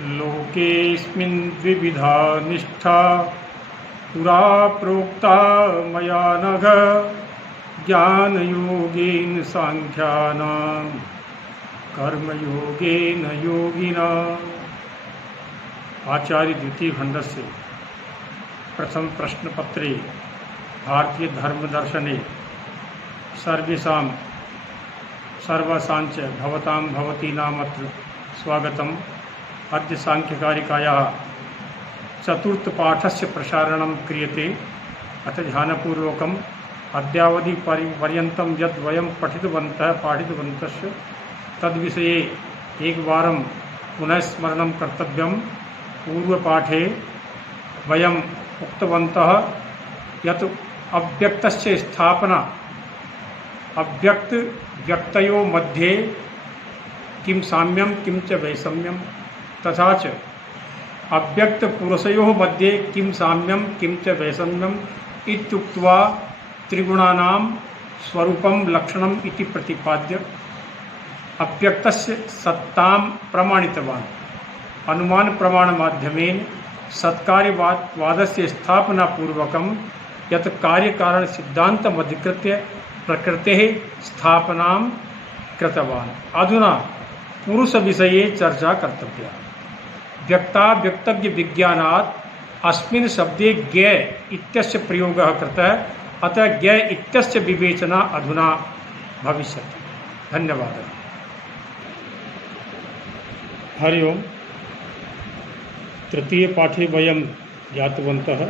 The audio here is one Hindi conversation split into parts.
लोकेऽस्मिन् द्विविधा निष्ठा पुरा प्रोक्ता मया नघ ज्ञानयोगेन सांख्यानां कर्मयोगेन योगिनाम्। आचार्य द्वितीय खंड से प्रथम प्रश्न पत्रे भारतीय धर्म दर्शने सर्वेषां सर्वसांच भवतां भवती नामत्र स्वागतम्। अद्य सांख्यकारिकायाः चतुर्थपाठस्य प्रसारणं क्रियते। अथ ध्यानपूर्वकम् अद्यावधि पर्यन्तं यद् वयं पाठितवन्तः तद्विषये एकवारं पुनः स्मरणं कर्तव्यं। पूर्वपाठे वयम् उक्तवन्तः यत् अव्यक्तस्य स्थापना अव्यक्त व्यक्तयोः मध्ये किं साम्यं किं च वैषम्यं तथा च अव्यक्त पुरुषयोः मध्ये किं साम्यं किं च वैषम्यम् इत्युक्त्वा त्रिगुणानां स्वरूपं लक्षणम् इति प्रतिपाद्य अव्यक्तस्य सत्तां प्रमाणितवान्। अनुमान प्रमाण माध्यमेन सत्कार्यवादस्य स्थापनापूर्वकं यत् कार्यकारण सिद्धान्तम् अधिकृत्य प्रकृतेः स्थापनां कृतवान्। अधुना पुरुष विषये चर्चा कर्तव्या। व्यक्ताव्यक्तज्ञ विज्ञानात् अस्मिन् शब्दे ज्ञ इत्यस्य प्रयोगः कृतः, अतः ज्ञ इत्यस्य विवेचना अधुना भविष्यति। धन्यवादः। हरि ओम्। तृतीय पाठे वयं ज्ञातवन्तः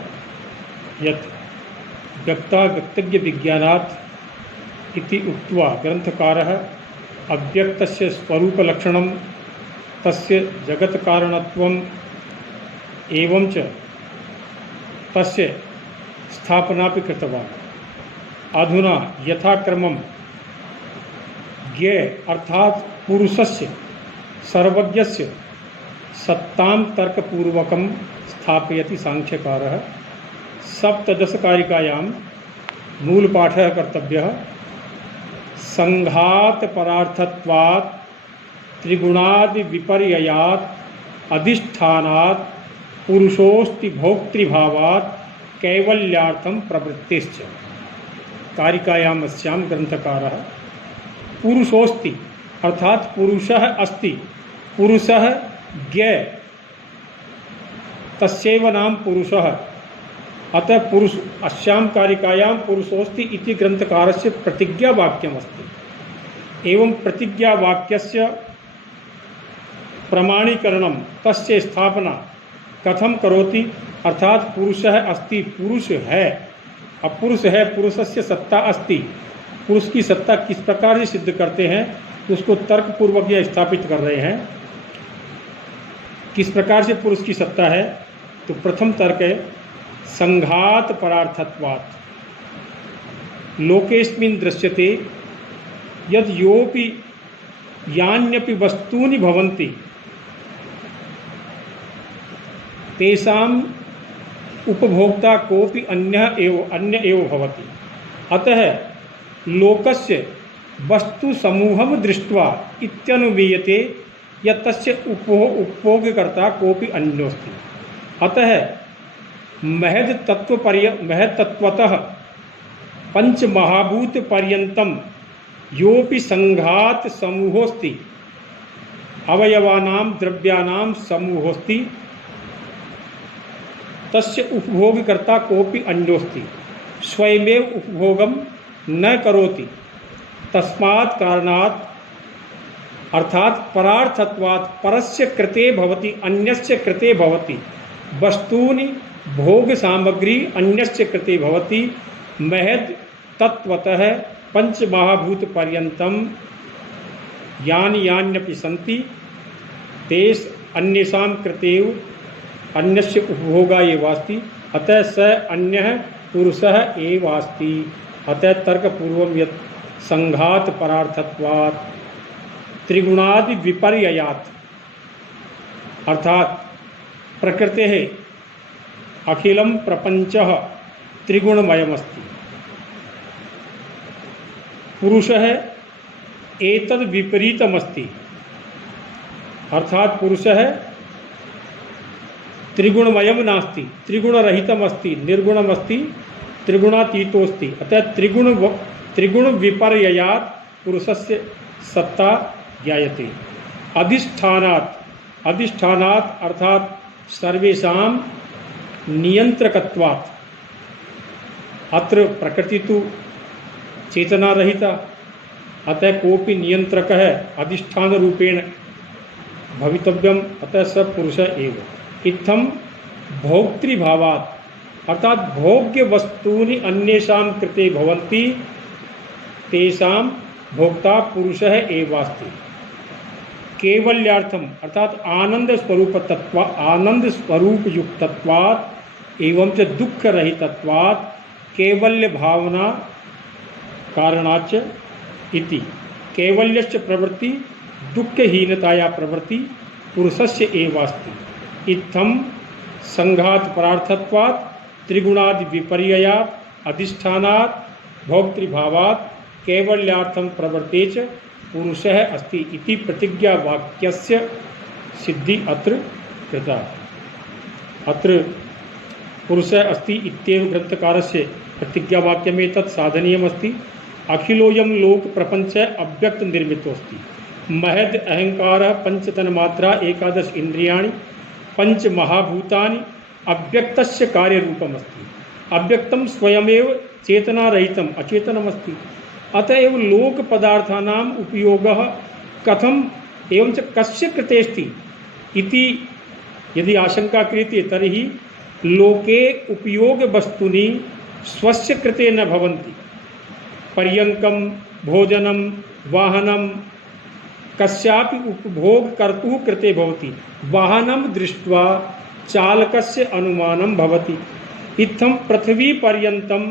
यत् व्यक्ताव्यक्तज्ञ विज्ञानात् इति उक्त्वा ग्रंथकारः अव्यक्तस्य स्वरूपलक्षणं तस्य जगत्कारणत्वम् एवं च तस्य स्थापनापि कृतवान्। अधुना यथाक्रमं ज्ञ अर्थात् पुरुषस्य सर्वज्ञस्य सत्तां तर्कपूर्वकं स्थापयति सांख्यकारः। सप्तदशकारिकायां मूलपाठः कर्तव्यः। संघात परार्थत्वात् त्रिगुणादि विपर्ययात् अधिष्ठानात् पुरुषोस्ति भोक्तृभावात् कैवल्यार्थं प्रवृत्तिश्च। कारिकायाम् अस्यां ग्रंथकारः पुरुषोस्ति अर्थात् पुरुषः अस्ति, पुरुषः ज्ञ तस्यैव नाम पुरुषः। अतः पुरुष अस्यां कारिकायां पुरुषोस्ति इति ग्रंथकारस्य प्रतिज्ञावाक्यमस्ति। एवं प्रतिज्ञावाक्यस्य प्रमाणीकरणं तस्य स्थापना कथं करोति, अर्थात पुरुषः अस्ति, पुरुष है, अपुरुष है, पुरुषस्य सत्ता अस्ति। पुरुष की सत्ता किस प्रकार से सिद्ध करते हैं उसको तर्कपूर्वक यह स्थापित कर रहे हैं। किस प्रकार से पुरुष की सत्ता है, तो प्रथम तर्क है संघात परार्थत्वात्। लोकेस्मिन् दृश्यते यद् योऽपि यान्यपि वस्तूनि भवन्ति तेषाम् उपभोक्ता कोऽपि अन्य एव भवति। अतः लोकस्य वस्तु समूहं दृष्ट्वा इत्यनुमीयते यत् तस्य उपभोगकर्ता कोऽपि अन्योऽस्ति। अतः महत्तत्वतः पंचमहाभूतपर्यन्तं योऽपि संघात समूहोऽस्ति, अवयवानां द्रव्याणां समूहोऽस्ति, तस्य उपभोगकर्ता कोऽपि अन्योऽस्ति, स्वयमेव उपभोगं न करोति। तस्मात् कारणात् अर्थात परार्थत्वात् परस्य कृते भवति अन्यस्य कृते भवति, वस्तूनि भोग सामग्री अन्यस्य कृते भवति। महत् तत्वतः पंचमहाभूतपर्यन्तं यानि यान्यपि सन्ति तेष अन्येषां कृतेव अन्यस्य उपभोगा एवास्ति। अतः स अन्यः पुरुषः एवास्ति। अतः तर्कपूर्वं यत् संघात परार्थत्वात् त्रिगुणादि विपर्ययात् अर्थात प्रकृतेः अखिलं प्रपंचः त्रिगुणमयमस्ति। पुरुषः एतद् विपरीतमस्ति। अर्थात पुरुषः त्रिगुणमयम नास्ति, त्रिगुणरहितम अस्ति, निर्गुणम अस्ति, त्रिगुणातीतोस्ति। अतः त्रिगुण विपर्ययात् पुरुषस्य सत्ता ज्ञायते। अधिष्ठानात्, अधिष्ठानात् अर्थात सर्वेषां नियंत्रकत्वात्। अत्र प्रकृति तो चेतना रहिता, अतः कोपि नियंत्रक है अधिष्ठान रूपेण भवितव्यम, अतः स पुरुष एव। इत्थम भोक्तृभावात् अर्थात भोग्य वस्तूनि अन्येषां कृते भवन्ति, तेषां भोक्ता पुरुषः एवास्ति। केवल्यार्थम अर्थात आनंद स्वरूप युक्तत्वात् एवं च दुख रहितत्वात् कैवल्य भावना कारणाच इति। कैवल्यस्य प्रवृत्ति दुःखहीनताया प्रवृत्ति पुरुषस्य एवास्ति। इत्थम संघात परार्थत्वात् त्रिगुणादि विपर्ययात् अधिष्ठानात् भोक्तृभावात् कैवल्यार्थम प्रवृत्ते च पुरुषः अस्ति इति प्रतिज्ञा वाक्यस्य सिद्धि अत्र कृता। अत्र पुरुषः अस्ति इत्येव ग्रंथकारस्य प्रतिज्ञा वाक्य में तत् साधनीयमस्ति। अखिलोऽयं लोक प्रपंच अव्यक्त निर्मितोऽस्ति। महद अहंकार पंचतन्मात्रा एकादश इंद्रियाणि पंच महाभूतानि अव्यक्तस्य कार्यरूपमस्ति। अव्यक्तं स्वयमेव चेतनारहितम् अचेतनमस्ति। अतएव लोक पदार्थानाम् उपयोगः कथम एवं च कस्य कृतेस्ति इति यदि आशंका क्रियते तर्हि लोके उपयोग वस्तूनि स्वस्य कृते न भवन्ति। पर्यङ्कं भोजनं वाहनं कस्यापि उपभोगकर्तुः कृते भवति। वाहनं दृष्ट्वा चालकस्य अनुमानं भवति। इत्थं पृथ्वी पर्यन्तं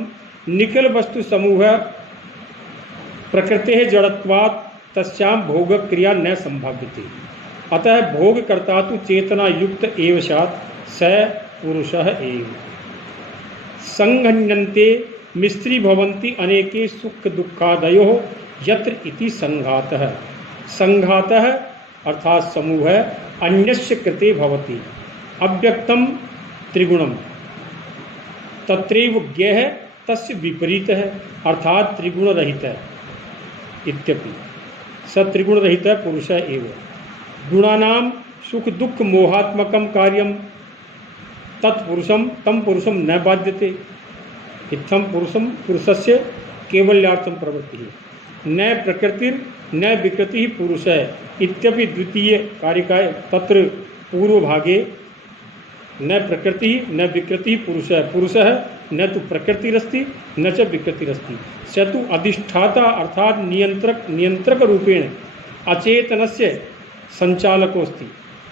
निखिल वस्तु समूह प्रकृतेः जड़त्वात् तस्यां भोगक्रिया न संभाव्यते। अतः भोगकर्ता तु चेतना युक्त एव स्यात्, स पुरुषः एव। संघन्यन्ते मिस्त्री भवन्ति अनेके सुख दुःखादयोः यत्र इति संघातः। संघातः अर्थात समूह अन्यस्य कृते भवति। अव्यक्तं त्रिगुणम् तत्रैव ज्ञेयः तस्य विपरीतः अर्थात त्रिगुण रहित है। इत्यपि स त्रिगुण रहित पुरुष एव। गुणानां सुख दुख मोहात्मकं कार्यं तत्पुरुषं तम पुरुषं न बाध्यते। इत्थं पुरुषं पुरुषस्य केवल्यार्थं प्रवृत्तिः न प्रकृतिर न विकृति पुरुष है। इत्यपि द्वितीय कारिकाय तत्र पूर्व भागे न प्रकृति न विकृति पुरुषः पुरुषः न तो प्रकृतिरस्ति न च विकृतिरस्ति। स तु अधिष्ठाता अर्थात नियंत्रक रूपेण अचेतनस्य संचालकोऽस्ति।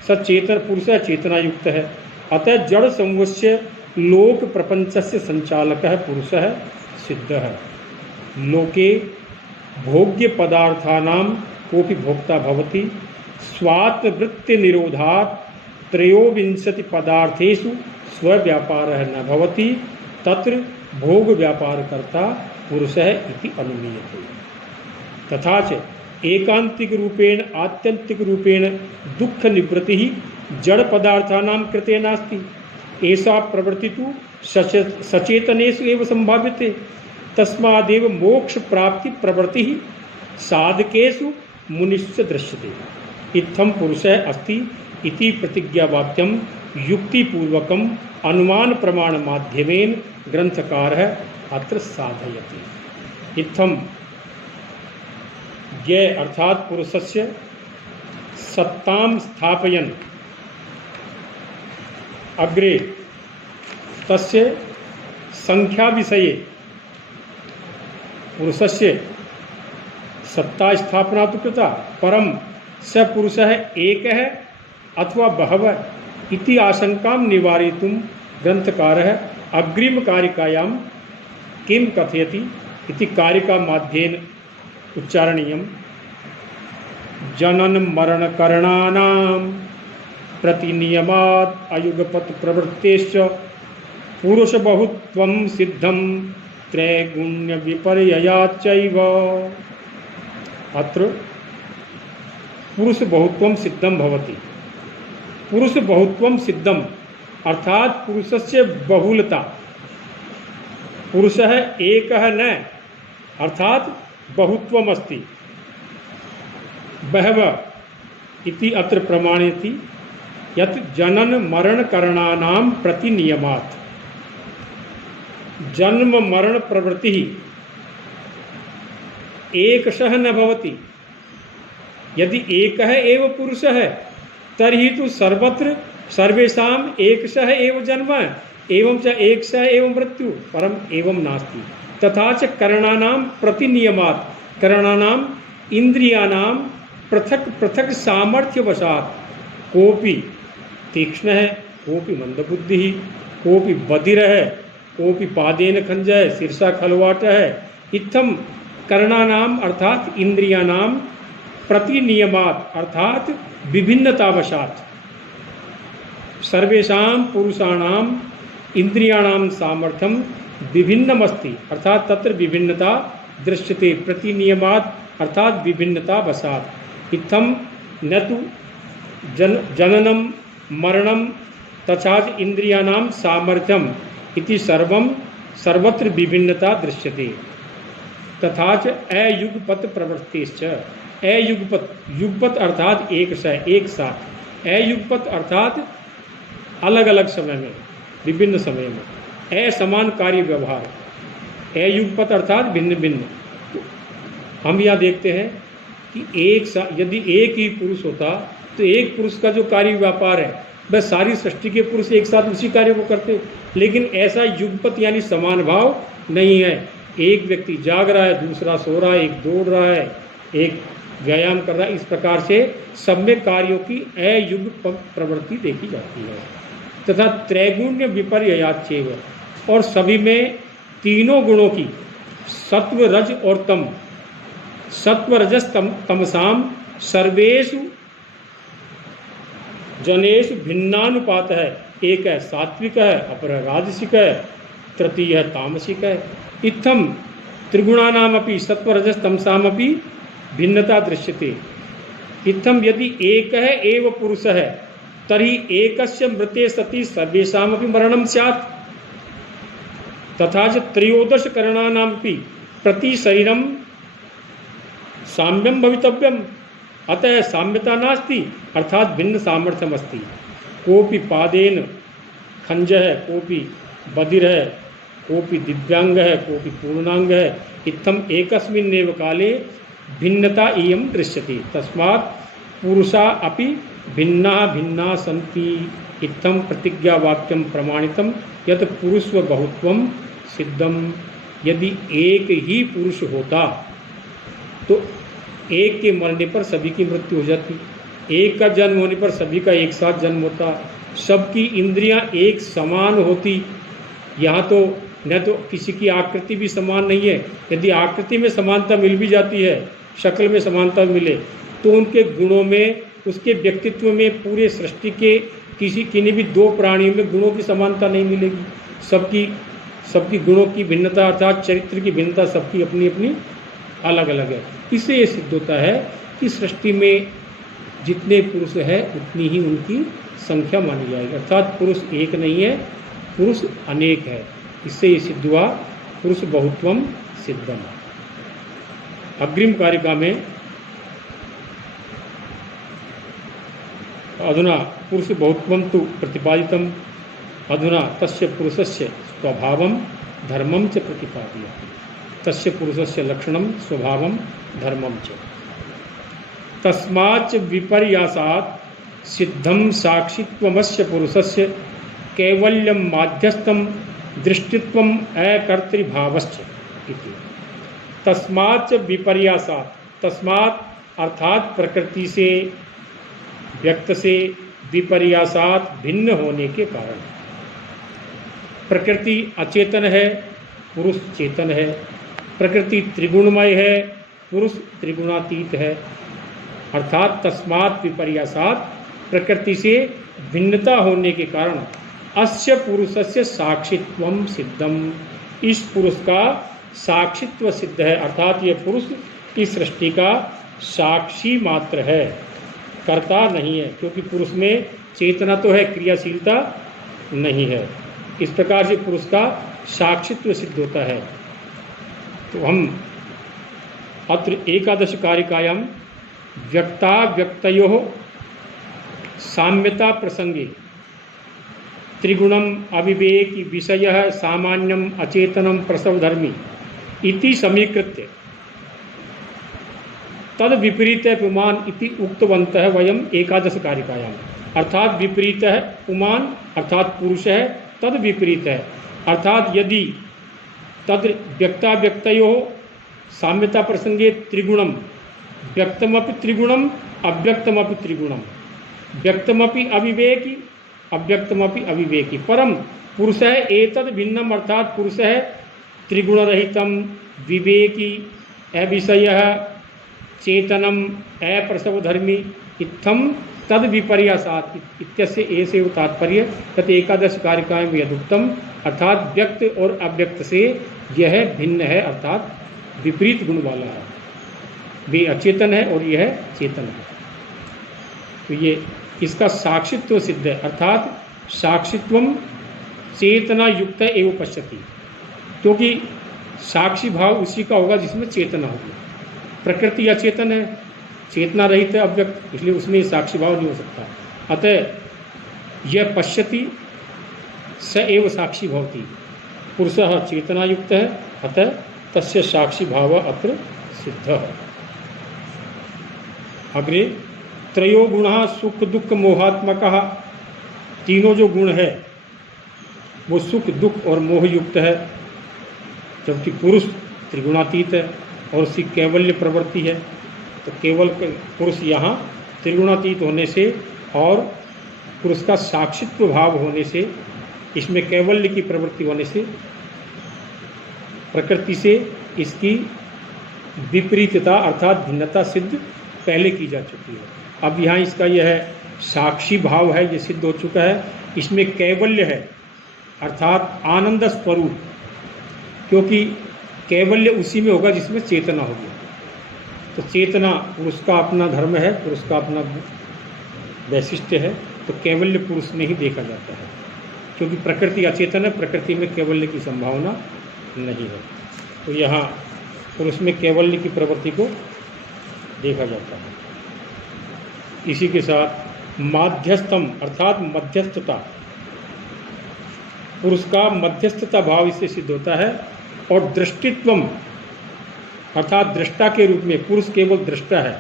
स चेतन पुरुषः चेतनायुक्त है। अतः जड़ समूहस्य लोक प्रपंचस्य संचालकः पुरुषः सिद्धः। लोके भोग्य पदार्थानां कोऽपि भोक्ता भवति। स्वात्मवृत्ति निरोधात् त्रयोविंशति पदार्थेषु स्वव्यापारः न भवति। तत्र भोग व्यापारकर्ता पुरुषः इति अनुमीयते। तथा च एकांतिक रूपेण आत्यंतिक रूपेण दुख निवृत्तिः जड़ पदार्थानां कृते नास्ति। एषा प्रवृत्ति तु सचेतनेषु एव संभाव्यते। तस्मादेव मोक्ष प्राप्ति प्रवृत्तिः साधकेषु मुनिश्च दृश्यते। इत्थं पुरुषः अस्ति इति प्रतिज्ञावाक्यं युक्तिपूर्वकम् अनुमान प्रमाण माध्यमेन ग्रंथकारः अत्र साधयति। इत्थं ज्ञेय अर्थात पुरुषस्य सत्तां स्थापयन् अग्रे तस्य संख्या विषये पुरुषस्य सत्ता स्थापना तो कृता, परम स पुरुषः एकः अथवा बहवः इति आशंकां निवारयितुं ग्रंथकारः अग्रिम कारिकायां किं कथयति इति कारिका माध्येन उच्चारणीयम्। जनन मरण करणानां प्रतिनियमात् अयुगपत् प्रवृत्तेश्च पुरुष बहुत्वं सिद्धं त्रैगुण्य विपर्ययाच्चैव। अत्र पुरुष बहुत्वं सिद्धं भवति। पुरुष बहुत्वं सिद्धम अर्थात पुरुषस्य बहुलता, पुरुषः एकः न अर्थात बहुत्वम् अस्ति। बहवः इति अत्र प्रमाणयति यत् जनन मरण करणानां प्रतिनियमात्। जन्म मरण प्रवृत्ति एकशः न भवति। यदि एकः एव पुरुषः तर्हि तो सर्वत्र सर्वेषाम् एकशः एव जन्म एवं च एकशः एव मृत्यु, परम एवं नास्ति। तथा च करणानां प्रतिनियमात्, करणानां इंद्रियाणां पृथक पृथक सामर्थ्यवशात् कोऽपि तीक्ष्ण है, कोऽपि मंदबुद्धि, कोऽपि बधिर है, कोऽपि पादेन खंजः शीर्षा खलवाट है। इत्थम करणानाम अर्थात इंद्रियाणाम प्रतिनियमात् अर्थात विभिन्नतावशात् सर्वेषां पुरुषाणां इंद्रियाणां सामर्थ्यम विभिन्नमस्ति अर्थात तत्र विभिन्नता दृश्यते। प्रतिनियमात् अर्थात विभिन्नता वशात्। इत्थम न तु जननम मरणम तथा च इंद्रियाणां सामर्थ्यम इति सर्वं सर्वत्र विभिन्नता दृश्यते। तथा च अयुगपत प्रवृत्तिश्च, अयुगपत, युगपत अर्थात एक साथ, अयुगपत अर्थात अलग अलग समय में, विभिन्न समय में, असमान कार्य व्यवहार, अयुगपत अर्थात भिन्न भिन्न। तो हम यहाँ देखते हैं कि यदि एक ही पुरुष होता तो एक पुरुष का जो कार्य व्यापार है वह सारी सृष्टि के पुरुष एक साथ उसी कार्य को करते, लेकिन ऐसा युगपत यानी समान भाव नहीं है। एक व्यक्ति जाग रहा है, दूसरा सो रहा है, एक दौड़ रहा है, एक व्यायाम कर रहा है। इस प्रकार से सब में कार्यों की अयुगपत प्रवृत्ति देखी जाती है। तथा त्रैगुण्य विपर्ययाच्चैव, और सभी में तीनों गुणों की सत्व रज और तम, सत्व रजस तमसाम सर्वेषु जनेषु भिन्नानुपात है। एक है सात्विक है, अपर है राजसिक है, तृतीय है तामसिक है। इत्थम त्रिगुणानामपि सत्व रजस तमसामपि भिन्नता दृश्यते। इत्थम यदि एक है एव पुरुष है तर्हि एकस्य मृते सति सर्वेषामपि मरणं स्यात्। तथा च त्रयोदश करणानामपि प्रति शरीरं साम्यं भवितव्यम्। अतः साम्यता नास्ति अर्थात भिन्न सामर्थ्यम अस्ति। कोऽपि पादेन खंजः है, कोऽपि बधिर है, कोऽपि दिव्यांग है, कोऽपि पूर्णांग है। इत्थम एकस्मिन्नेव काले भिन्नता इयं दृश्यते। तस्मात् पुरुषा अपि भिन्ना भिन्ना सन्ति। इत्थम प्रतिज्ञावाक्यम प्रमाणितम यत् पुरुषव बहुत्वम सिद्धम। यदि एक ही पुरुष होता तो एक के मरने पर सभी की मृत्यु हो जाती, एक का जन्म होने पर सभी का एक साथ जन्म होता, सबकी इंद्रियां एक समान होती। यहाँ तो न तो किसी की आकृति भी समान नहीं है। यदि आकृति में समानता मिल भी जाती है, शक्ल में समानता मिले, तो उनके गुणों में, उसके व्यक्तित्व में, पूरे सृष्टि के किन्हीं भी दो प्राणियों में गुणों की समानता नहीं मिलेगी। सबकी गुणों की भिन्नता अर्थात चरित्र की भिन्नता सबकी अपनी अपनी अलग अलग है। इससे ये सिद्ध होता है कि सृष्टि में जितने पुरुष है उतनी ही उनकी संख्या मानी जाएगी। अर्थात पुरुष एक नहीं है, पुरुष अनेक है। इससे ये सिद्ध हुआ पुरुष बहुत्वम सिद्धम। अग्रिम कारिका में अधुना पुरुष बहुत्वम तु प्रतिपादितम। अधुना तस्य पुरुषस्य स्वभावम धर्मम च प्रतिपाद्य। तस्य पुरुषस्य लक्षणम स्वभावम धर्मम च। तस्माच्च विपर्यासात् सिद्धम साक्षित्वमस्य पुरुषस्य कैवल्यम माध्यस्थम दृष्टित्वम अकर्तृभावश्च इति। तस्माच्च विपर्यासात्, तस्मात् अर्थात प्रकृति से, व्यक्त से, विपर्यासात भिन्न होने के कारण। प्रकृति अचेतन है, पुरुष चेतन है। प्रकृति त्रिगुणमय है, पुरुष त्रिगुणातीत है। अर्थात तस्मात् विपर्यासात, प्रकृति से भिन्नता होने के कारण अस्य पुरुषस्य साक्षित्वम सिद्धम, इस पुरुष का साक्षित्व सिद्ध है। अर्थात यह पुरुष इस सृष्टि का साक्षी मात्र है, कर्ता नहीं है। क्योंकि पुरुष में चेतना तो है, क्रियाशीलता नहीं है। इस प्रकार से पुरुष का साक्षित्व सिद्ध होता है। तो हम अत्र एकादश कारिकायां व्यक्ता व्यक्तयोः साम्यता प्रसंगे त्रिगुणम अविवेकी विषयः सामान्यम अचेतनम प्रसवधर्मी इति समीकृत्य तद विपरीत पुमान इति उक्तवन्तः वयम एकादश कारिकायाम। अर्थात विपरीत है पुमान अर्थात पुरुष है, तद विपरीत है अर्थात यदि तद व्यक्ता व्यक्तयोः साम्यता प्रसंगे त्रिगुणम व्यक्तमपि त्रिगुणम अव्यक्तमपि त्रिगुणम व्यक्तमपि अविवेकी अव्यक्तमपि अविवेकी परम पुरुष है एतद भिन्नम अर्थात पुरुष है त्रिगुण रहितम विवेकी अविषयः चेतनम अप्रसवधर्मी इत्थम तद विपर्यासात् इत्यस्य एसेव तात्पर्य तत् एकादश कारिकायां यदुक्तम अर्थात व्यक्त और अव्यक्त से यह भिन्न है अर्थात विपरीत गुण वाला है। वे अचेतन है और यह चेतन है। तो ये इसका साक्षित्व सिद्ध है अर्थात साक्षित्वम चेतना युक्त एवं पश्यति, क्योंकि साक्षी भाव उसी का होगा जिसमें चेतना होगी। प्रकृति अचेतन है, चेतना रहित है अव्यक्त, इसलिए उसमें साक्षी भाव नहीं हो सकता। अतः यह पश्यति स एव साक्षी भवति, पुरुषः चेतना युक्त है अतः तस्य साक्षी भाव अत्र सिद्ध। अग्रे त्रयो गुणः सुख दुख मोहात्मकः, तीनों जो गुण है वो सुख दुख और मोह युक्त है, जबकि पुरुष त्रिगुणातीत है और उसकी कैवल्य प्रवृत्ति है। तो केवल पुरुष यहाँ त्रिगुणातीत होने से और पुरुष का साक्षित्व भाव होने से, इसमें कैवल्य की प्रवृत्ति होने से प्रकृति से इसकी विपरीतता अर्थात भिन्नता सिद्ध पहले की जा चुकी है। अब यहाँ इसका यह साक्षी भाव है, ये सिद्ध हो चुका है। इसमें कैवल्य है अर्थात आनंद स्वरूप, क्योंकि कैवल्य उसी में होगा जिसमें चेतना होगी। तो चेतना पुरुष का अपना धर्म है, पुरुष का अपना वैशिष्ट्य है, तो कैवल्य पुरुष में ही देखा जाता है, क्योंकि प्रकृति अचेतन है, प्रकृति में कैवल्य की संभावना नहीं है। तो यहाँ पुरुष में कैवल्य की प्रवृत्ति को देखा जाता है। इसी के साथ माध्यस्थम अर्थात मध्यस्थता, पुरुष का मध्यस्थता भाव इससे सिद्ध होता है। और दृष्टित्वम अर्थात दृष्टा के रूप में पुरुष केवल दृष्टा है।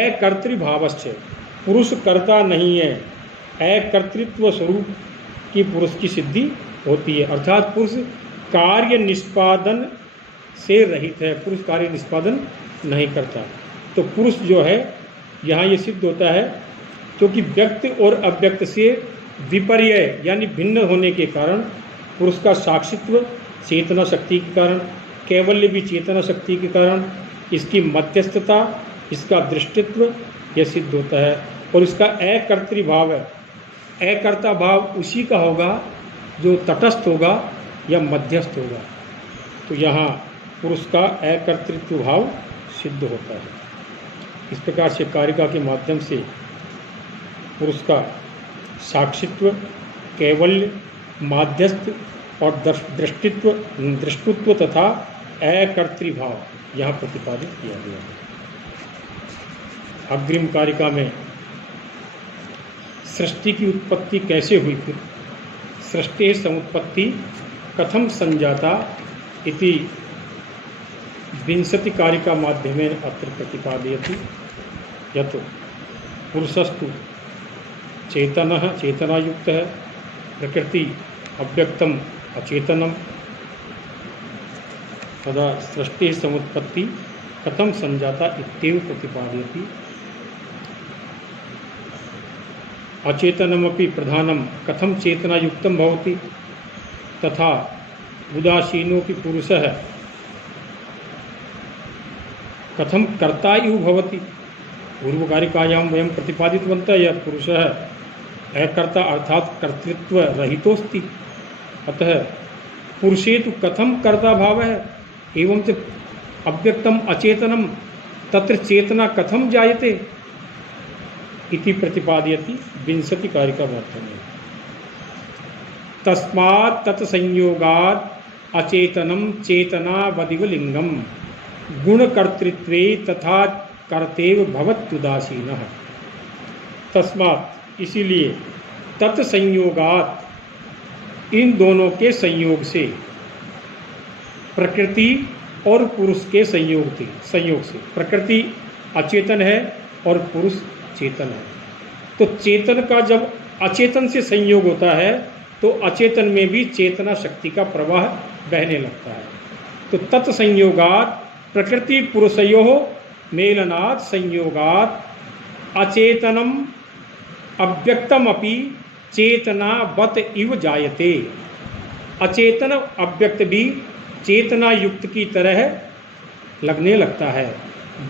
अकर्तृभावश्च, पुरुष कर्ता नहीं है, अकर्तृत्व स्वरूप की पुरुष की सिद्धि होती है अर्थात पुरुष कार्य निष्पादन से रहित है, पुरुष कार्य निष्पादन नहीं करता। तो पुरुष जो है यहाँ ये सिद्ध होता है, क्योंकि व्यक्त और अव्यक्त से विपर्य यानी भिन्न होने के कारण पुरुष का साक्षित्व चेतना शक्ति के कारण, कैवल्य भी चेतना शक्ति के कारण, इसकी मध्यस्थता, इसका दृष्टित्व यह सिद्ध होता है। और इसका अकर्तृ भाव है, अकर्ता भाव उसी का होगा जो तटस्थ होगा या मध्यस्थ होगा। तो यहाँ पुरुष का अकर्तृत्व भाव सिद्ध होता है। इस प्रकार से कारिका के माध्यम से पुरुष का साक्षित्व, कैवल्य, माध्यस्थ और दृष्टित्व तथा अकर्तृभाव यहाँ प्रतिपादित किया गया है। अग्रिम कारिका में सृष्टि की उत्पत्ति कैसे हुई, फिर सृष्टि समुत्पत्ति कथम संजाता इति विंशति कारिका माध्यमेन अत्र प्रतिपादयति। यत् पुरुषस्तु चेतनः चेतनायुक्त है, प्रकृति अव्यक्तम अचेतनम, तदा सृष्टि समुत्पत्ति कथम संजाता इत्येव प्रतिपादयति। अचेतनमपि प्रधानम कथम चेतनायुक्तम भवति, तथा उदासीनोपि पुरुषः कथम कर्ता इव भवति। पूर्वकारिकायां वयं प्रतिपादितवन्तः यः पुरुषः अकर्ता अर्थात कर्तृत्व रहितोस्ति, अतः पुरुषे तु कथम कर्ता भाव है, एवं च अव्यक्तम अचेतनम तत्र चेतना कथम जायते इति प्रतिपादयति विंशति कारिका माध्यमेन। तस्मात् तत्संयोगात् अचेतनम चेतनावदिव लिंगम गुणकर्तृत्वे तथा कर्तेव भवत्युदासीनः। तस्मात् इसीलिए, तत्संयोगात् इन दोनों के संयोग से, प्रकृति और पुरुष के संयोग से, प्रकृति अचेतन है और पुरुष चेतन है। तो चेतन का जब अचेतन से संयोग होता है तो अचेतन में भी चेतना शक्ति का प्रवाह बहने लगता है। तो तत्संयोगात् प्रकृति पुरुषयोः मेलनात् संयोगात् अचेतनम अव्यक्तम अपि चेतनावत इव जायते। अचेतन अव्यक्त भी चेतना युक्त की तरह लगने लगता है।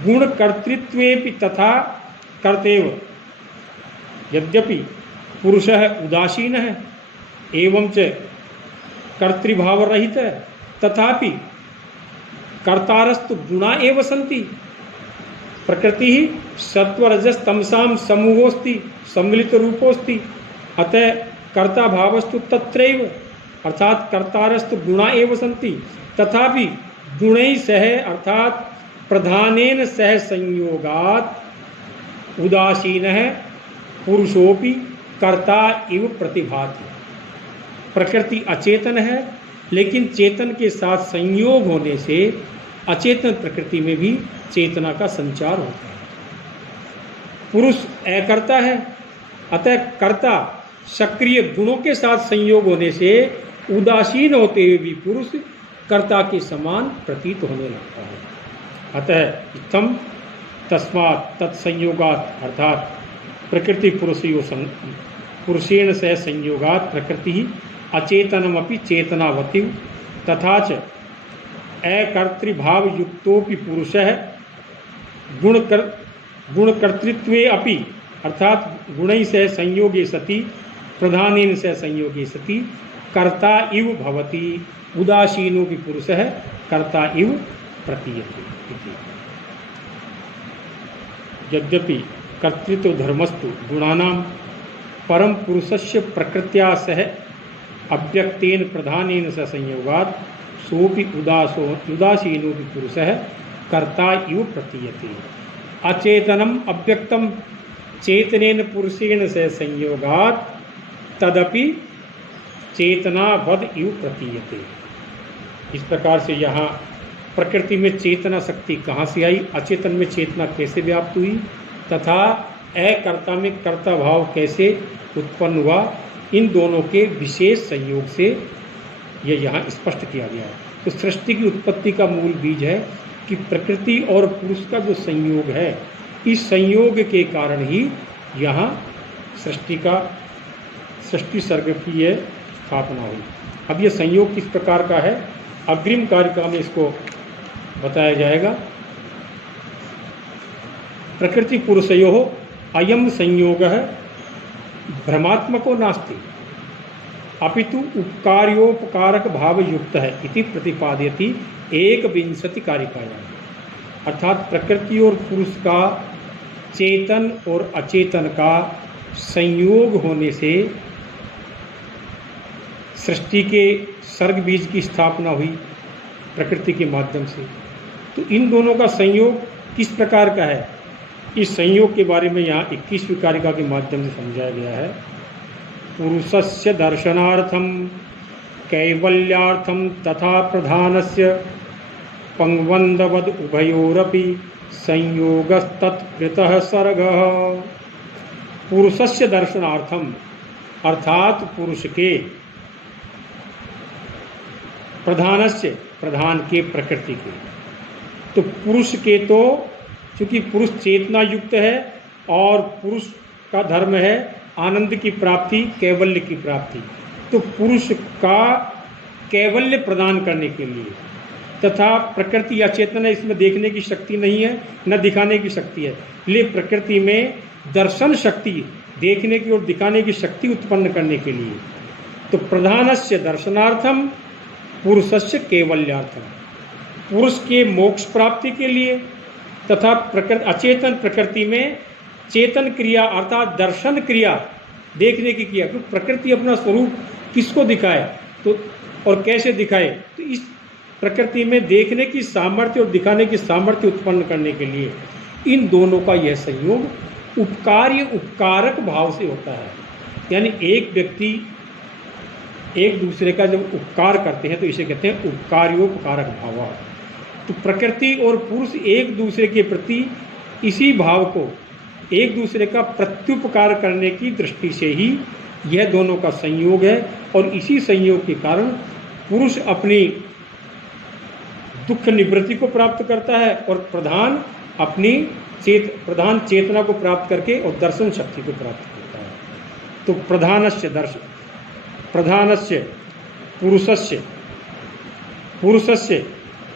गुण कर्तृत्वेपि तथा कर्तेव, यद्यपि पुरुषः उदासीन है एवं च कर्तृभाव रहित है, तथापि कर्तारस्तु गुणा एव सन्ति। प्रकृति ही सत्वरजस तमसाम समूहोस्ति सम्मिलित रूपोस्ति, अतः कर्ता भावस्तु तत्रैव, अर्थात कर्तारस्तु गुणा एव सन्ति। तथापि गुणैः सह अर्थात प्रधानेन सह संयोगात् उदासीनः पुरुषोपि कर्ता इव प्रतिभाति। प्रकृति अचेतन है, लेकिन चेतन के साथ संयोग होने से अचेतन प्रकृति में भी चेतना का संचार होता है। पुरुष अकर्ता है, अतः कर्ता सक्रिय गुणों के साथ संयोग होने से उदासीन होते हुए भी पुरुष कर्ता के समान प्रतीत होने लगता है। अतः इत्थम तस्मात् तत्संयोगात् अर्थात प्रकृति पुरुषेण सह संयोगात् प्रकृति अचेतनमपि चेतनावति तथा च अकर्तृभाव युक्तोपि पुरुषः गुणकर्तृत्वे अपि अर्थात गुणैः सह संयोगे सति प्रधानेन सह संयोगे सति कर्ता इव भवति उदासीनोपि पुरुषः कर्ता इव प्रतीयते इति। यद्यपि कर्तृत्व धर्मस्तु गुणानां परम पुरुषस्य प्रकृत्या सह अव्यक्तेन प्रधानेन सह संयोगात् सोपि उदासीनोपि पुरुषः कर्ता इव प्रतीयते। अचेतनम अव्यक्तम चेतनेन पुरुषेण सह संयोगात् तदपि चेतनावद इव प्रतीयते। इस प्रकार से यहाँ प्रकृति में चेतना शक्ति कहाँ से आई, अचेतन में चेतना कैसे व्याप्त हुई तथा अकर्ता में कर्ता भाव कैसे उत्पन्न हुआ, इन दोनों के विशेष संयोग से यह यहाँ स्पष्ट किया गया है। तो सृष्टि की उत्पत्ति का मूल बीज है कि प्रकृति और पुरुष का जो संयोग है, इस संयोग के कारण ही यहाँ सृष्टि सर्ग की यह स्थापना हुई। अब यह संयोग किस प्रकार का है, अग्रिम कारिका में इसको बताया जाएगा। प्रकृति पुरुषयोः अयम संयोगः भ्रमात्मको नास्ति अपितु उपकार्योपकारक भाव युक्त है इति प्रतिपादयति 21 कारिकायां। अर्थात प्रकृति और पुरुष का चेतन और अचेतन का संयोग होने से सृष्टि के सर्ग बीज की स्थापना हुई प्रकृति के माध्यम से। तो इन दोनों का संयोग किस प्रकार का है, इस संयोग के बारे में यहाँ 21वीं कारिका के माध्यम से समझाया गया है। पुरुषस्य दर्शनार्थम कैवल्यार्थम तथा प्रधानस्य पंगवंदवद उभयोरपि संयोगस्तत्कृतः सर्गः। पुरुषस्य दर्शनार्थम अर्थात पुरुष के, प्रधानस्य प्रधान के, प्रकृति के। तो पुरुष के तो चूँकि पुरुष चेतना युक्त है और पुरुष का धर्म है आनंद की प्राप्ति, कैवल्य की प्राप्ति, तो पुरुष का कैवल्य प्रदान करने के लिए तथा प्रकृति या चेतना इसमें देखने की शक्ति नहीं है न दिखाने की शक्ति है, इसलिए प्रकृति में दर्शन शक्ति, देखने की और दिखाने की शक्ति उत्पन्न करने के लिए। तो प्रधानस्य दर्शनार्थम पुरुषस्य कैवल्यार्थम, पुरुष के मोक्ष प्राप्ति के लिए तथा अचेतन प्रकृति में चेतन क्रिया अर्थात दर्शन क्रिया, देखने की क्रिया, क्योंकि प्रकृति अपना स्वरूप किसको दिखाए, तो और कैसे दिखाए, तो इस प्रकृति में देखने की सामर्थ्य और दिखाने की सामर्थ्य उत्पन्न करने के लिए इन दोनों का यह संयोग उपकार्य उपकारक भाव से होता है। यानी एक व्यक्ति एक दूसरे का जब उपकार करते हैं तो इसे कहते हैं उपकार्योपकारक भाव। तो प्रकृति और पुरुष एक दूसरे के प्रति इसी भाव को एक दूसरे का प्रत्युपकार करने की दृष्टि से ही यह दोनों का संयोग है, और इसी संयोग के कारण पुरुष अपनी दुख निवृत्ति को प्राप्त करता है और प्रधान अपनी प्रधान चेतना को प्राप्त करके और दर्शन शक्ति को प्राप्त करता है। तो प्रधानस्य पुरुषस्य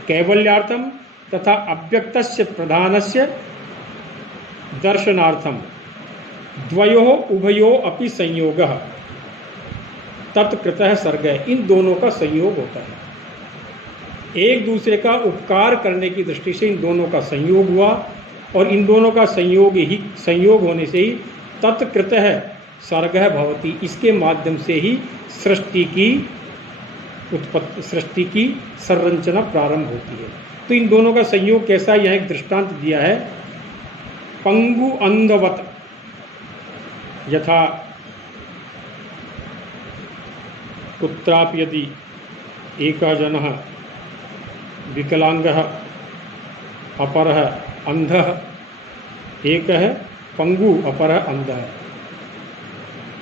कैवल्यार्थम तथा अव्यक्तस्य प्रधानस्य दर्शनार्थम द्वयोः उभयोः अपि संयोगः तत्कृतः सर्गः। इन दोनों का संयोग होता है, एक दूसरे का उपकार करने की दृष्टि से इन दोनों का संयोग हुआ, और इन दोनों का संयोग होने से ही तत्कृतः सर्गः भवति, इसके माध्यम से ही सृष्टि की संरचना प्रारंभ होती है। तो इन दोनों का संयोग कैसा, यह एक दृष्टांत दिया है। पंगु अंधवत यथा कुत्रापि यदि एकः जनः विकलांगः अपरः अंधः, एकः पंगु अपरः अंधः,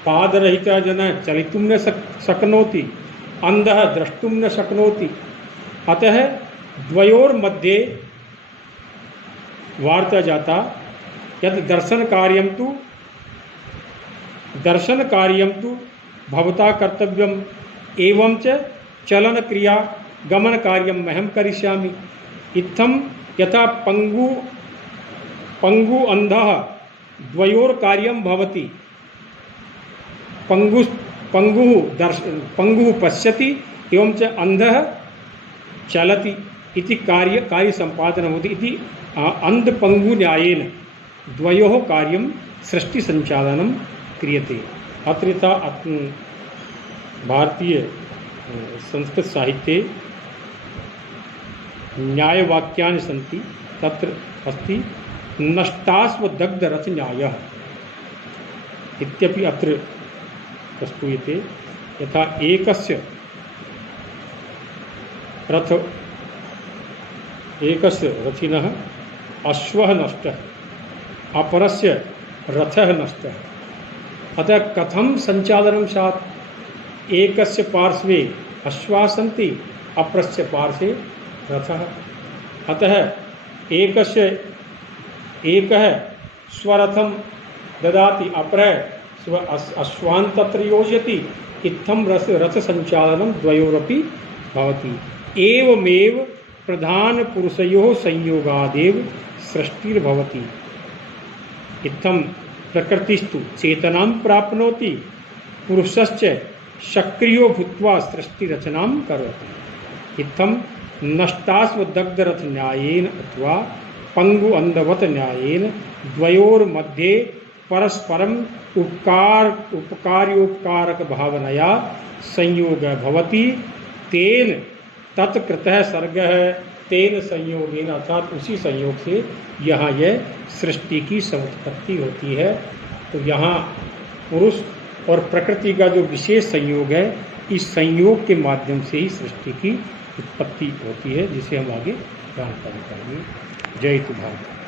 पादरहितः जनः चलितुं न शक्नोति, अंधः द्रष्टुं न शक्नोति, अतः द्वयोर्मध्ये वार्ता जाता यत् दर्शन कार्यं तु भवता कर्तव्यम् एवं च चलन क्रिया गमन कार्यं मह्यं करिष्यामि। इत्थं यथा पंगु अंधः द्वयोर कार्यं भवति, पंगुः पश्यति एवं च अंधः चलति इति कार्य संपादनं होति इति अंध पंगु न्यायेन द्वयोः कार्यं सृष्टि संचालनं क्रियते। अत्र भारतीय संस्कृत साहित्ये न्यायवाक्यानि सन्ति, तत्र अस्ति नष्टास्वदग्धरथ न्यायः इत्यपि अत्र प्रस्तूयते। यथा एकस्य रथिनः अश्वः नष्टः, अपरस्य रथः नष्टः, अतः कथं संचालनं स्यात्? एकस्य पार्श्वे अश्वाः सन्ति, अपरस्य पार्श्वे रथः, अतः एकः स्वरथं ददाति, अपरः अश्वान् तत्र योजयति, इत्थं रथसञ्चालनं द्वयोरपि भवति। एवमेव प्रधानपुरुषयोः संयोगादेव सृष्टिर्भवति। इत्थं प्रकृतिस्तु चेतनां प्राप्नोति, पुरुषश्च सक्रियो भूत्वा सृष्टिरचनां करोति। इत्थं नष्टास्वदग्धरथ न्यायेन अथवा पंगु अंधवत न्यायेन द्वयोर्मध्ये परस्परम उपकार्योपकारक भावनया संयोग भवति, तेन तत्कृतः सर्गः तेन संयोगेन, अर्थात उसी संयोग से यहाँ यह सृष्टि की समुत्पत्ति होती है। तो यहाँ पुरुष और प्रकृति का जो विशेष संयोग है, इस संयोग के माध्यम से ही सृष्टि की उत्पत्ति होती है, जिसे हम आगे जानकारी करेंगे। जय तु भारत।